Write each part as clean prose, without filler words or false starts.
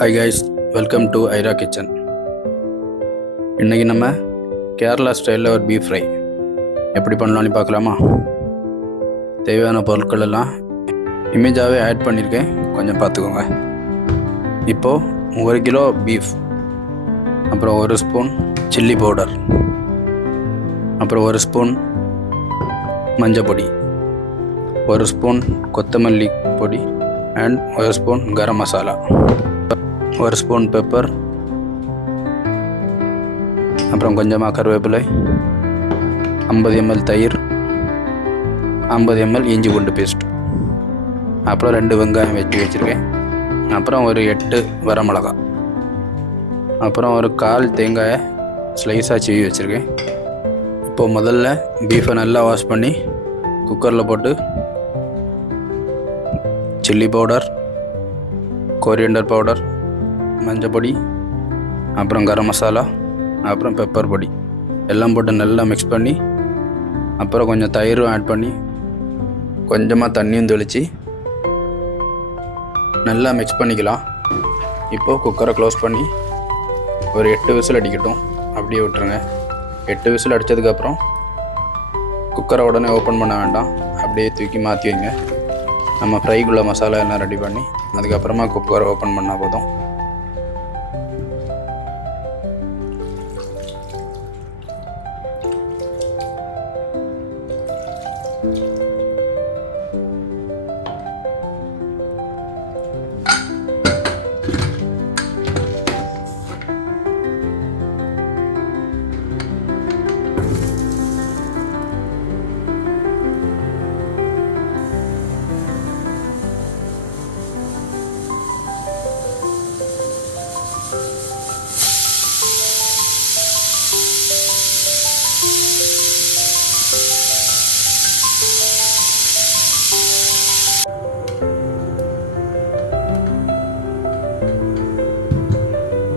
Hi guys, welcome to Airaa kitchen. இன்றைக்கி நம்ம கேரளா ஸ்டைலில் ஒரு பீஃப் ஃப்ரை எப்படி பண்ணலான்னு பார்க்கலாமா? தேவையான பொருட்கள் எல்லாம் இமேஜாகவே ஆட் பண்ணியிருக்கேன், கொஞ்சம் பார்த்துக்கோங்க. இப்போது 1 கிலோ பீஃப், அப்புறம் 1 ஸ்பூன் சில்லி பவுடர், அப்புறம் 1 ஸ்பூன் மஞ்சள் பொடி, 1 ஸ்பூன் கொத்தமல்லி பொடி and 1 spoon garam masala, 1 spoon pepper, அப்புறம் கொஞ்சமாக கருவேப்பிலை, 50 ml தயிர், 50 ml இஞ்சி பூண்டு பேஸ்ட், அப்புறம் 2 வெங்காயம் வெட்டி வச்சுருக்கேன், அப்புறம் ஒரு 8 வரமிளகா, அப்புறம் ஒரு 1/4 தேங்காயை ஸ்லைஸாக சீவி வச்சுருக்கேன். இப்போது முதல்ல பீஃபை நல்லா வாஷ் பண்ணி குக்கரில் போட்டு சில்லி பவுடர், கொரியண்டர் பவுடர், மஞ்சள் பொடி, அப்புறம் கரம் மசாலா, அப்புறம் பெப்பர் பொடி எல்லாம் போட்டு நல்லா மிக்ஸ் பண்ணி, அப்புறம் கொஞ்சம் தயிரும் ஆட் பண்ணி, கொஞ்சமாக தண்ணியும் தெளித்து நல்லா மிக்ஸ் பண்ணிக்கலாம். இப்போது குக்கரை க்ளோஸ் பண்ணி ஒரு 8 விசில் அடிக்கட்டும், அப்படியே விட்டுருங்க. 8 விசில் அடித்ததுக்கப்புறம் குக்கரை உடனே ஓப்பன் பண்ண வேண்டாம், அப்படியே தூக்கி மாற்றி வைங்க. நம்ம ஃப்ரைக்குள்ள மசாலா எல்லாம் ரெடி பண்ணி அதுக்கப்புறமா குக்கரை ஓப்பன் பண்ணால் போதும்.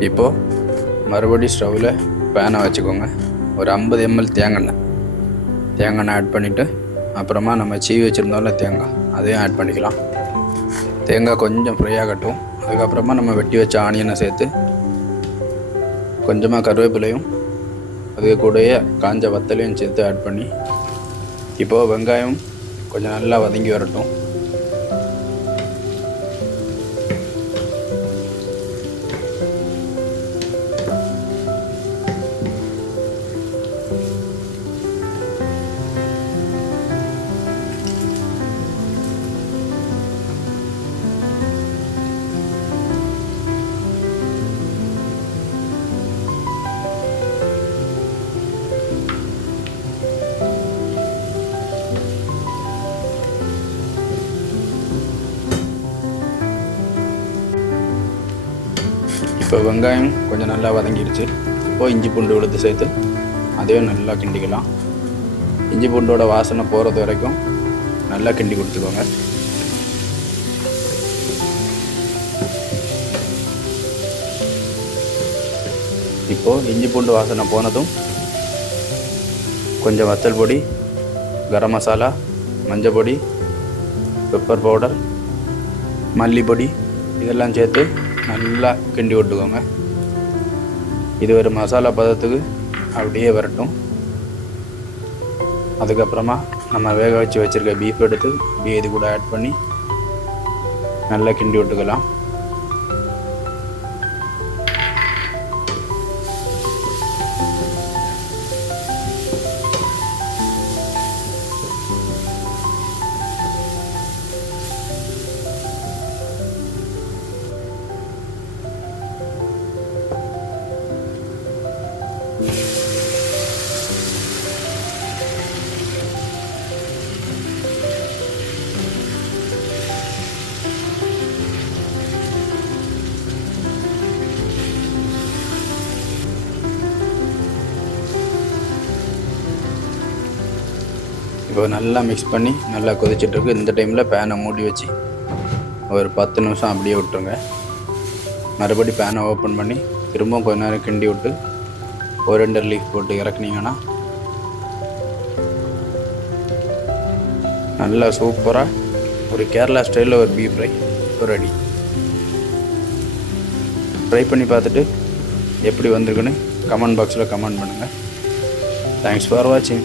இப்போது மறுபடியும் ஸ்டவ்வில் பேனை வச்சுக்கோங்க. ஒரு 50 ml தேங்காய் ஆட் பண்ணிவிட்டு, அப்புறமா நம்ம சீவி வச்சுருந்தோம்ல தேங்காய், அதையும் ஆட் பண்ணிக்கலாம். தேங்காய் கொஞ்சம் ஃப்ரை ஆகட்டும். அதுக்கப்புறமா நம்ம வெட்டி வச்ச ஆனியனை சேர்த்து கொஞ்சமாக கருவேப்பிலையும் அது கூடயே காஞ்ச வத்தலையும் சேர்த்து ஆட் பண்ணி, இப்போது வெங்காயம் கொஞ்சம் நல்லா வதங்கி வரட்டும். இப்போ வெங்காயம் கொஞ்சம் நல்லா வதங்கிடுச்சு. இப்போது இஞ்சி பூண்டு விழுது சேர்த்து அதையும் நல்லா கிண்டிக்கலாம். இஞ்சி பூண்டோட வாசனை போகிறது வரைக்கும் நல்லா கிண்டி கொடுத்துக்கோங்க. இப்போது இஞ்சி பூண்டு வாசனை போனதும் கொஞ்சம் வத்தல் பொடி, கரம் மசாலா, மஞ்சள் பொடி, பெப்பர் பவுடர், மல்லிப்பொடி இதெல்லாம் சேர்த்து நல்லா கிண்டி விட்டுக்கோங்க. இது ஒரு மசாலா பதத்துக்கு அப்படியே வரட்டும். அதுக்கப்புறமா நம்ம வேக வச்சு வச்சுருக்க பீஃப் எடுத்து அப்படியே இது கூட ஆட் பண்ணி நல்லா கிண்டி விட்டுக்கலாம். இப்போ நல்லா மிக்ஸ் பண்ணி நல்லா கொதிச்சிட்ருக்கு. இந்த டைமில் பேனை மூடி வச்சு ஒரு 10 நிமிஷம் அப்படியே விட்டுருங்க. மறுபடி பேனை ஓப்பன் பண்ணி திரும்பவும் கொஞ்ச நேரம் கிண்டி விட்டு கொரியண்டர் லீஃப் போட்டு இறக்குனீங்கன்னா நல்லா சூப்பராக ஒரு கேரளா ஸ்டைலில் ஒரு பீஃப் ஃப்ரை ரெடி. ட்ரை பண்ணி பார்த்துட்டு எப்படி வந்திருக்குன்னு கமெண்ட் பாக்ஸில் கமெண்ட் பண்ணுங்கள். தேங்க்ஸ் ஃபார் வாட்சிங்.